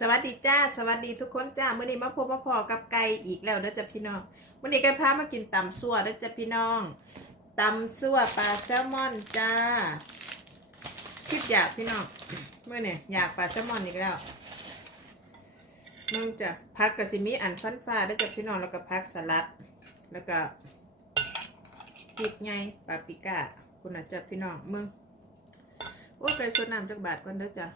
สวัสดีจ้า สวัสดีทุกคนจ้าเมื่อนี้มาพบมาพอกับไก่อีกแล้วเด้อจ้ะพี่น้องเมื่อนี้ไก่พามากินตำซั่วเด้อจ้ะพี่น้องตำซั่วปลาแซลมอนจ้าคิดอยากพี่น้องเมื่อเนี่ยอยากปลาแซลมอนอีกแล้วมึงจะพักกะซิมีอันฟันฟ้าเด้อจ้ะพี่น้องแล้วก็พักสลัด แล้วก็พริกไงปาปริก้าคุณอาจจะพี่น้องมึงโอ้ไก่สดน้ำจากบาทก่อนเด้อจ้ะ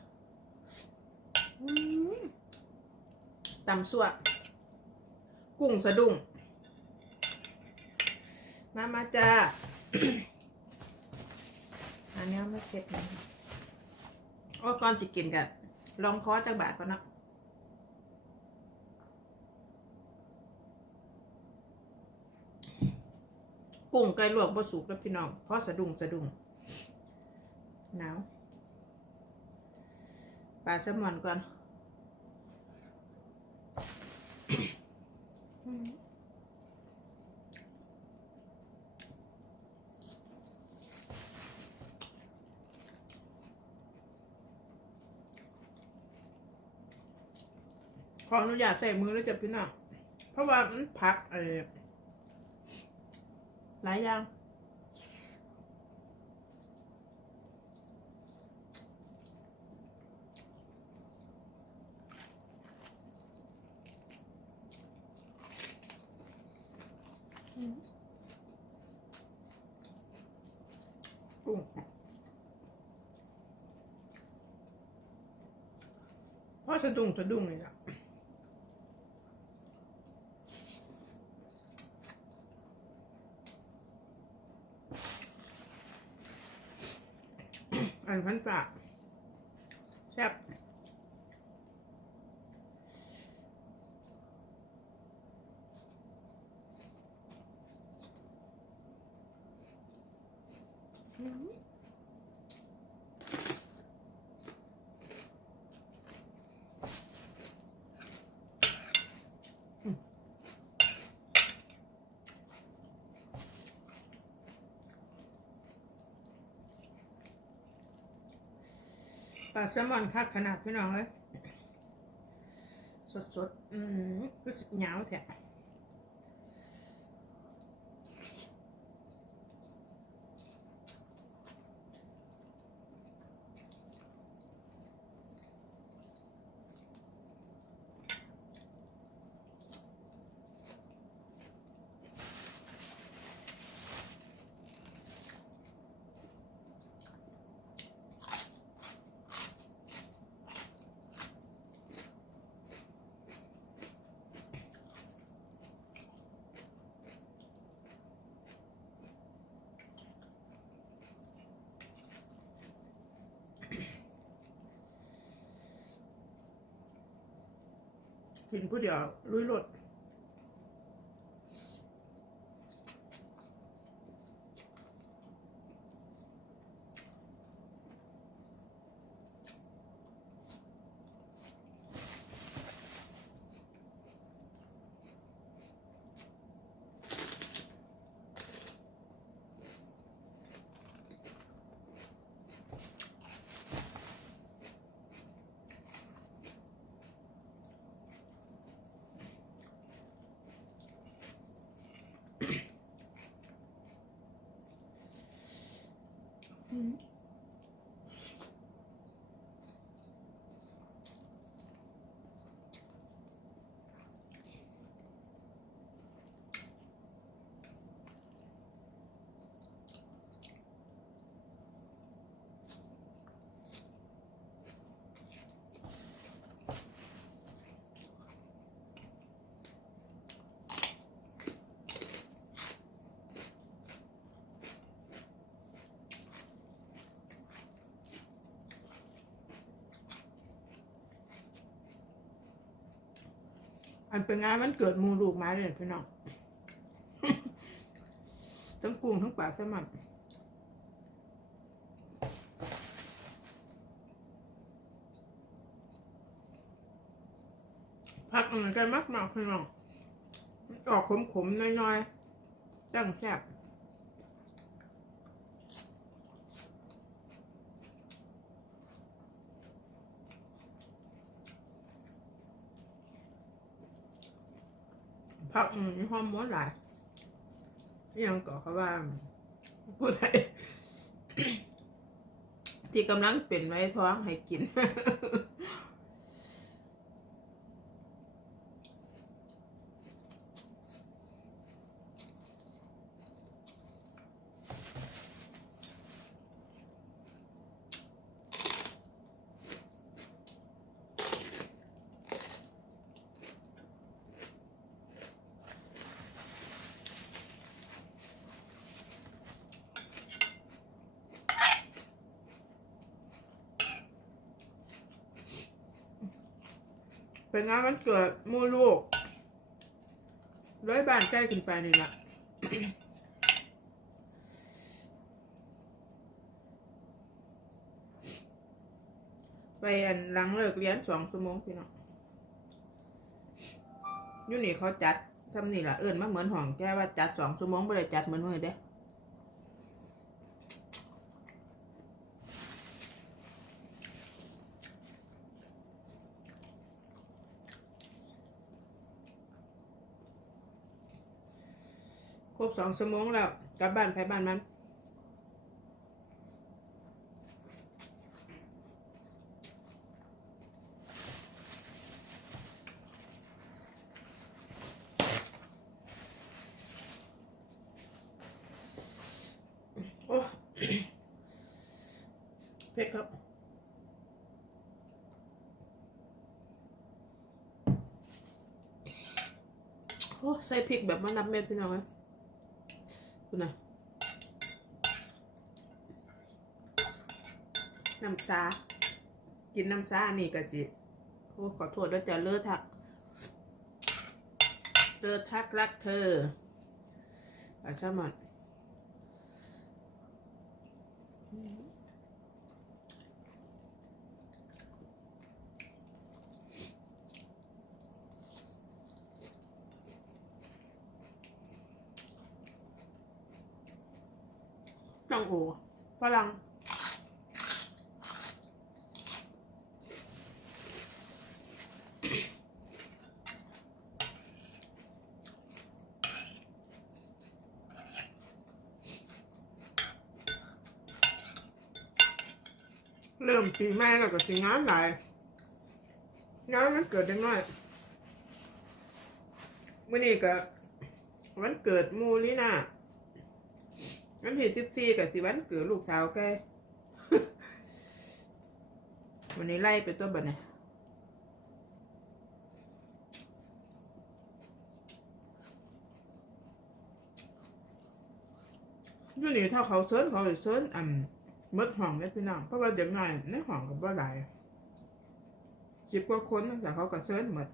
ตำสั่วกุ้งสะดุ้ง มามาจ้าอันนี้มาเสร็จนะโอ้ก่อนจะกินกันลองคอจากบาทก่อนเนาะกุ้งไก่ลวกบะสุกแล้วพี่น้องเพราะสะดุ้งสะดุ้งหนาว ปลาแซลมอนก่อนขออนุญาตใส่มือแล้วจับพี่น้องเพราะว่ามันพักเออหลายอย่าง กุ้งเพราะสะดุ้งสะดุ้งเลยอะอันพันฝากแซ่บป ลาแซลมอนคักขนาดพี่น้องเลยสดๆ อืมรู้สึกเหนียวแท้ กินผู้เดียวลุยรถ ด อันเป็นงานวันเกิดมูลูกมาเลยพี่น้องทั้งกุ้งทั้งปลาแซลมอนผักอันนั้นกันมากมากๆพี่น้องออกขมๆน้อยๆตั้งแซ่บ พักมมีฮอร์โมดหลายยังก่อเขาว่าพูดอะไรที่กำลังเป็นไว้ท้องให้กิน เป็นงานวันเกิดมู่ลูกร้อยบานใกล้ขึ้นไปนี่ละไปอันหลังเลิกเรียนสองชั่วโมงพี่น้องยูนี่เขาจัดทำนี่ละเอิญมาเหมือนห้องแค่ว่าจัดสองชั่วโมงไม่ได้จัดเหมือนมือเด้ ครบสองชั่วโมงแล้วกลับบ้านไปบ้านมันโอ้เผ็ดครับโอ้ใส่พริกแบบว่านับเม็ดพี่น้องเลย คุณน่ะน้ำซากินน้ำซานี่ก็สิโอ้ขอโทษแล้วจะเลอดทักเธอทักรักเธออาชามัน จังโอฝรั่งเริ่มปีใหม่แล้วก็สิงานหลายงานมันเกิดได้น้อยมื่อนี้ก็วันเกิดมูลิน่า วันที่สิบสี่กับสิวันเกิดลูกสาวแกวันนี้ไล่ไปตัวบันเนี่ยยู่นี่ถ้าเขาเซิร์นเขาจะเซิร์นอ่ำมดห้องเนี่ยพี่น้องเพราะว่าเด็กน้อยในห้องกับว่าหลายสิบกว่าคนแต่เขาก็เซิร์นหมด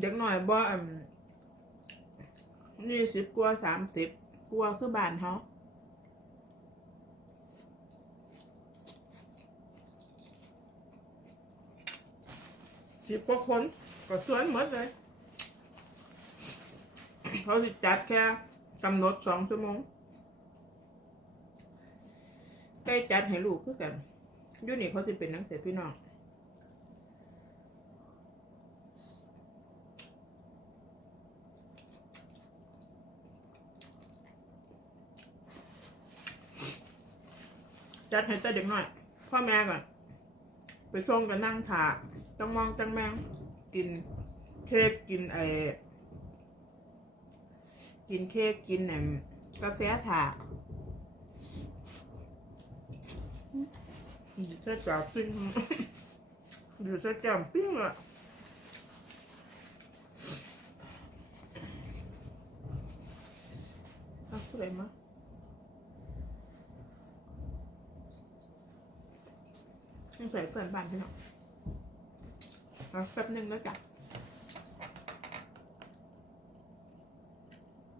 เด็กหน่อยบ่อืมยี่สิบกว่าสามสิบกว่าคือบ้านเขาสิบกว่าคนก็สวนหมดเลย เขาจะจัดแค่กำหนดสองชั่วโมงใกล้จัดให้ลูกคือกันยู่นี่เขาจะเป็นนักเสียพี่น้อง จัดให้แต่เด็กหน่อย พ่อแม่ก่อนไปส่งกันนั่งถาต้องมองจังแมงกินเค้กกินไอกินเค้กกินไอกาแฟถาอยู่ซะจับปิ้งอยู่ซะจับปิ้งอะเอาอะไรมา ต้อง ใส่เพื่อนบ้านพี่น้องแป๊บนึงแล้วจ้ะ